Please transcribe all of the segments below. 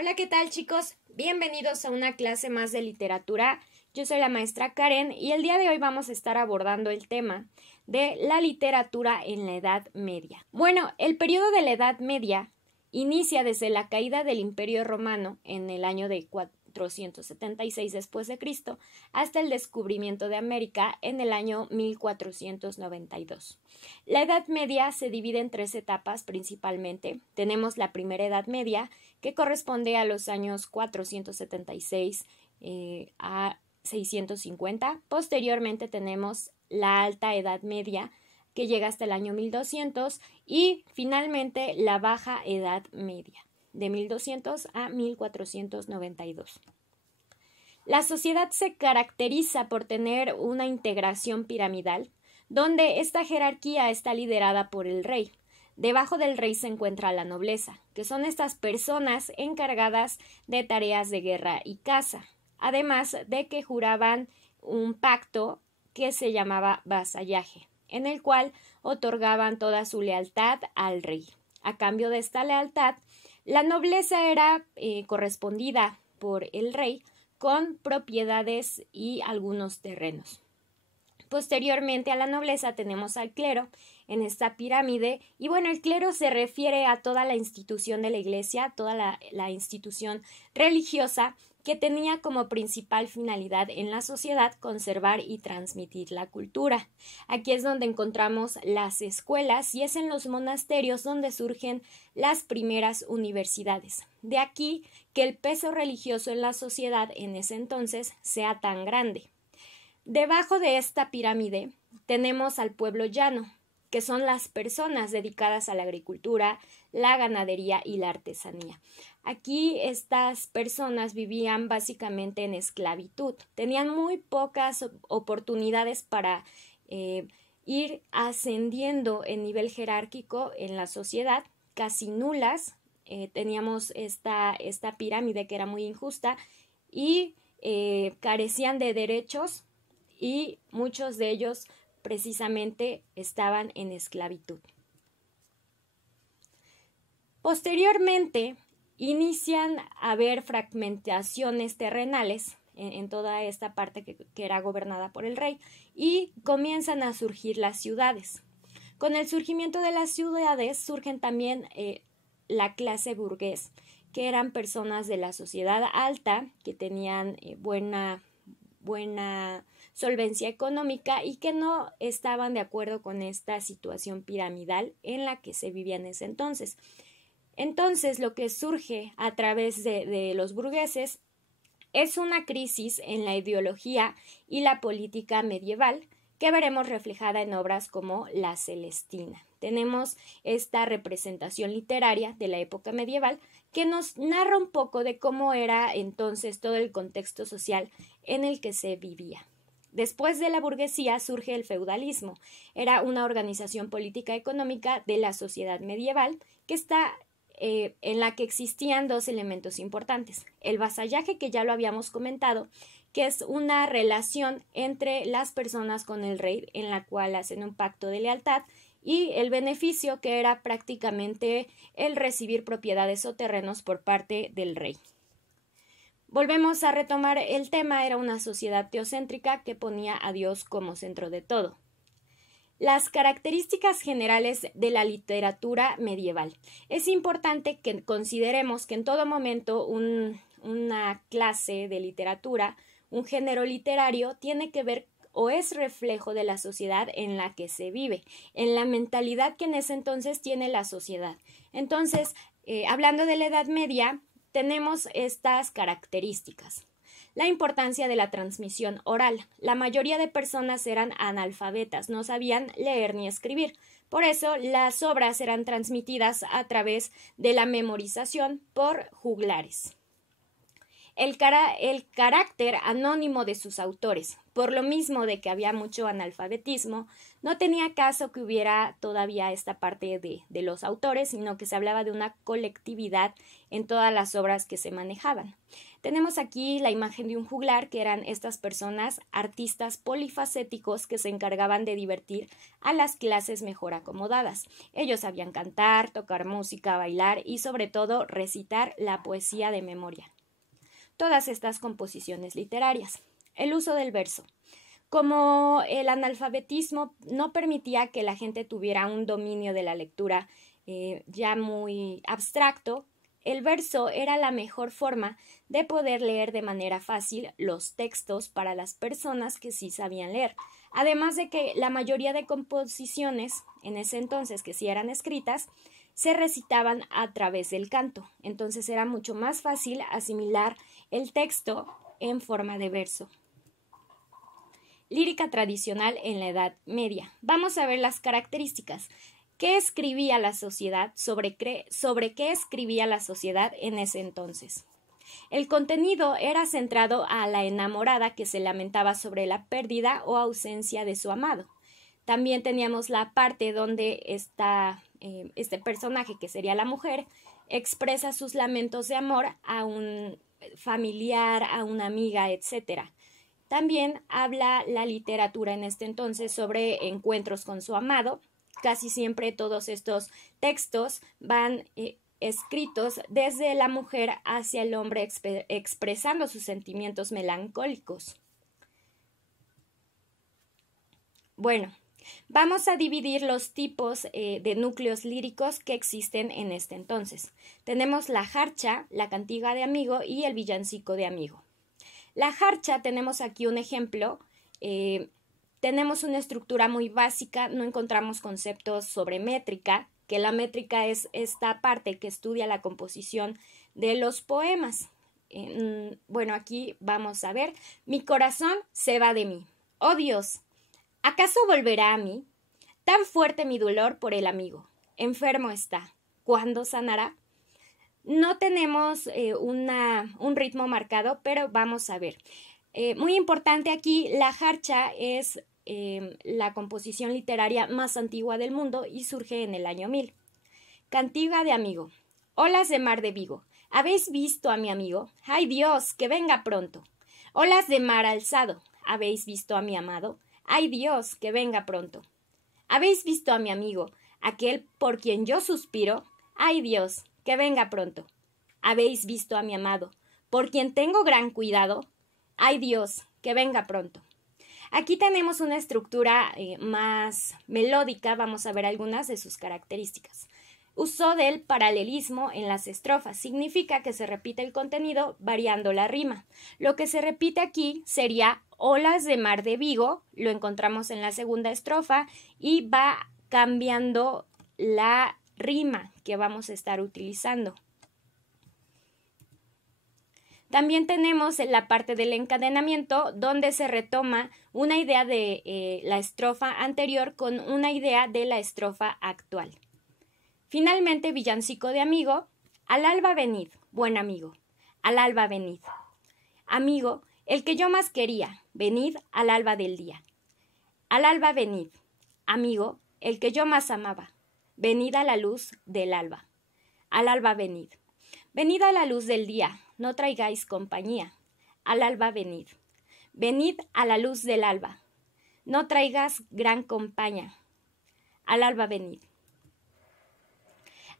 Hola, ¿qué tal, chicos? Bienvenidos a una clase más de literatura. Yo soy la maestra Karen y el día de hoy vamos a estar abordando el tema de la literatura en la Edad Media. Bueno, el periodo de la Edad Media inicia desde la caída del Imperio Romano en el año de 476 después de Cristo hasta el descubrimiento de América en el año 1492. La Edad Media se divide en tres etapas principalmente. Tenemos la Primera Edad Media, que corresponde a los años 476 a 650. Posteriormente tenemos la Alta Edad Media, que llega hasta el año 1200, y finalmente la Baja Edad Media, de 1200 a 1492. La sociedad se caracteriza por tener una integración piramidal, donde esta jerarquía está liderada por el rey. Debajo del rey se encuentra la nobleza, que son estas personas encargadas de tareas de guerra y caza, además de que juraban un pacto que se llamaba vasallaje, en el cual otorgaban toda su lealtad al rey. A cambio de esta lealtad, la nobleza era correspondida por el rey con propiedades y algunos terrenos. Posteriormente a la nobleza tenemos al clero en esta pirámide, y bueno, el clero se refiere a toda la institución de la iglesia, toda la institución religiosa que tenía como principal finalidad en la sociedad conservar y transmitir la cultura. Aquí es donde encontramos las escuelas y es en los monasterios donde surgen las primeras universidades. De aquí que el peso religioso en la sociedad en ese entonces sea tan grande. Debajo de esta pirámide tenemos al pueblo llano, que son las personas dedicadas a la agricultura, la ganadería y la artesanía. Aquí estas personas vivían básicamente en esclavitud, tenían muy pocas oportunidades para ir ascendiendo en nivel jerárquico en la sociedad, casi nulas. Teníamos esta pirámide que era muy injusta y carecían de derechos, y muchos de ellos precisamente estaban en esclavitud. Posteriormente inician a haber fragmentaciones terrenales en toda esta parte que era gobernada por el rey, y comienzan a surgir las ciudades. Con el surgimiento de las ciudades surgen también la clase burgués, que eran personas de la sociedad alta que tenían buena solvencia económica y que no estaban de acuerdo con esta situación piramidal en la que se vivía en ese entonces. Entonces, lo que surge a través de los burgueses es una crisis en la ideología y la política medieval, que veremos reflejada en obras como La Celestina. Tenemos esta representación literaria de la época medieval que nos narra un poco de cómo era entonces todo el contexto social en el que se vivía. Después de la burguesía surge el feudalismo. Era una organización política económica de la sociedad medieval que está en la que existían dos elementos importantes. El vasallaje, que ya lo habíamos comentado, que es una relación entre las personas con el rey en la cual hacen un pacto de lealtad, y el beneficio, que era prácticamente el recibir propiedades o terrenos por parte del rey. Volvemos a retomar el tema. Era una sociedad teocéntrica que ponía a Dios como centro de todo. Las características generales de la literatura medieval. Es importante que consideremos que en todo momento una clase de literatura, un género literario, tiene que ver o es reflejo de la sociedad en la que se vive, en la mentalidad que en ese entonces tiene la sociedad. Entonces, hablando de la Edad Media, tenemos estas características. La importancia de la transmisión oral. La mayoría de personas eran analfabetas, no sabían leer ni escribir. Por eso las obras eran transmitidas a través de la memorización por juglares. el carácter anónimo de sus autores. Por lo mismo de que había mucho analfabetismo, no tenía caso que hubiera todavía esta parte de los autores, sino que se hablaba de una colectividad en todas las obras que se manejaban. Tenemos aquí la imagen de un juglar, que eran estas personas, artistas polifacéticos que se encargaban de divertir a las clases mejor acomodadas. Ellos sabían cantar, tocar música, bailar y sobre todo recitar la poesía de memoria. Todas estas composiciones literarias. El uso del verso. Como el analfabetismo no permitía que la gente tuviera un dominio de la lectura ya muy abstracto, el verso era la mejor forma de poder leer de manera fácil los textos para las personas que sí sabían leer. Además de que la mayoría de composiciones, en ese entonces que sí eran escritas, se recitaban a través del canto. Entonces era mucho más fácil asimilar el texto en forma de verso. Lírica tradicional en la Edad Media. Vamos a ver las características. ¿Qué escribía la sociedad? ¿Sobre qué escribía la sociedad en ese entonces? El contenido era centrado a la enamorada que se lamentaba sobre la pérdida o ausencia de su amado. También teníamos la parte donde este personaje, que sería la mujer, expresa sus lamentos de amor a un familiar, a una amiga, etc. También habla la literatura en este entonces sobre encuentros con su amado. Casi siempre todos estos textos van escritos desde la mujer hacia el hombre expresando sus sentimientos melancólicos. Bueno, vamos a dividir los tipos de núcleos líricos que existen en este entonces. Tenemos la jarcha, la cantiga de amigo y el villancico de amigo. La jarcha, tenemos aquí un ejemplo. Tenemos una estructura muy básica, no encontramos conceptos sobre métrica, que la métrica es esta parte que estudia la composición de los poemas. Bueno, aquí vamos a ver. Mi corazón se va de mí. Oh Dios, ¿acaso volverá a mí? Tan fuerte mi dolor por el amigo. Enfermo está. ¿Cuándo sanará? No tenemos un ritmo marcado, pero vamos a ver. Muy importante aquí, la jarcha es la composición literaria más antigua del mundo y surge en el año 1000. Cantiga de amigo. Olas de mar de Vigo. ¿Habéis visto a mi amigo? ¡Ay Dios, que venga pronto! Olas de mar alzado. ¿Habéis visto a mi amado? ¡Ay Dios, que venga pronto! ¿Habéis visto a mi amigo, aquel por quien yo suspiro? ¡Ay Dios, que venga pronto! ¿Habéis visto a mi amado, por quien tengo gran cuidado? ¡Ay Dios, que venga pronto! Aquí tenemos una estructura más melódica, vamos a ver algunas de sus características. Uso del paralelismo en las estrofas, significa que se repite el contenido variando la rima. Lo que se repite aquí sería olas de mar de Vigo, lo encontramos en la segunda estrofa y va cambiando la rima que vamos a estar utilizando. También tenemos en la parte del encadenamiento donde se retoma una idea de la estrofa anterior con una idea de la estrofa actual. Finalmente, villancico de amigo. Al alba venid, buen amigo, al alba venid. Amigo, el que yo más quería, venid al alba del día. Al alba venid. Amigo, el que yo más amaba, venid a la luz del alba. Al alba venid. Venid a la luz del día, no traigáis compañía. Al alba venid. Venid a la luz del alba, no traigas gran compañía. Al alba venid.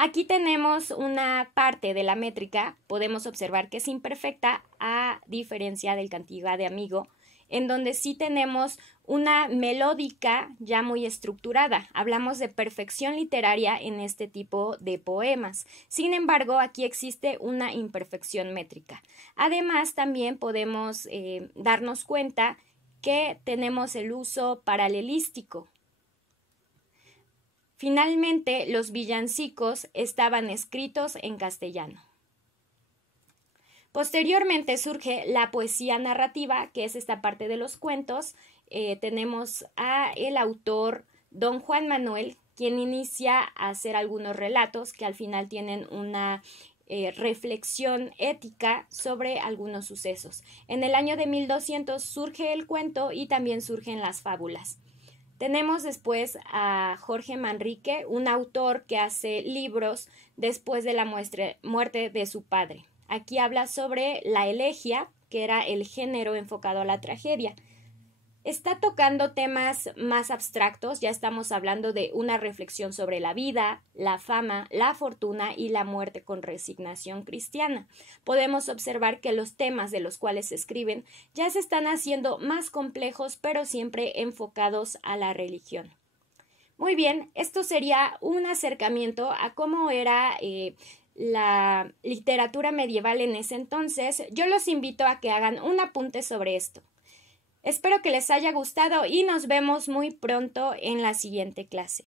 Aquí tenemos una parte de la métrica, podemos observar que es imperfecta a diferencia del cantiga de amigo, en donde sí tenemos una melódica ya muy estructurada. Hablamos de perfección literaria en este tipo de poemas. Sin embargo, aquí existe una imperfección métrica. Además, también podemos darnos cuenta que tenemos el uso paralelístico. Finalmente, los villancicos estaban escritos en castellano. Posteriormente surge la poesía narrativa, que es esta parte de los cuentos. Tenemos a el autor don Juan Manuel, quien inicia a hacer algunos relatos que al final tienen una reflexión ética sobre algunos sucesos. En el año de 1200 surge el cuento y también surgen las fábulas. Tenemos después a Jorge Manrique, un autor que hace libros después de la muerte de su padre. Aquí habla sobre la elegía, que era el género enfocado a la tragedia. Está tocando temas más abstractos, ya estamos hablando de una reflexión sobre la vida, la fama, la fortuna y la muerte con resignación cristiana. Podemos observar que los temas de los cuales se escriben ya se están haciendo más complejos, pero siempre enfocados a la religión. Muy bien, esto sería un acercamiento a cómo era la literatura medieval en ese entonces. Yo los invito a que hagan un apunte sobre esto. Espero que les haya gustado y nos vemos muy pronto en la siguiente clase.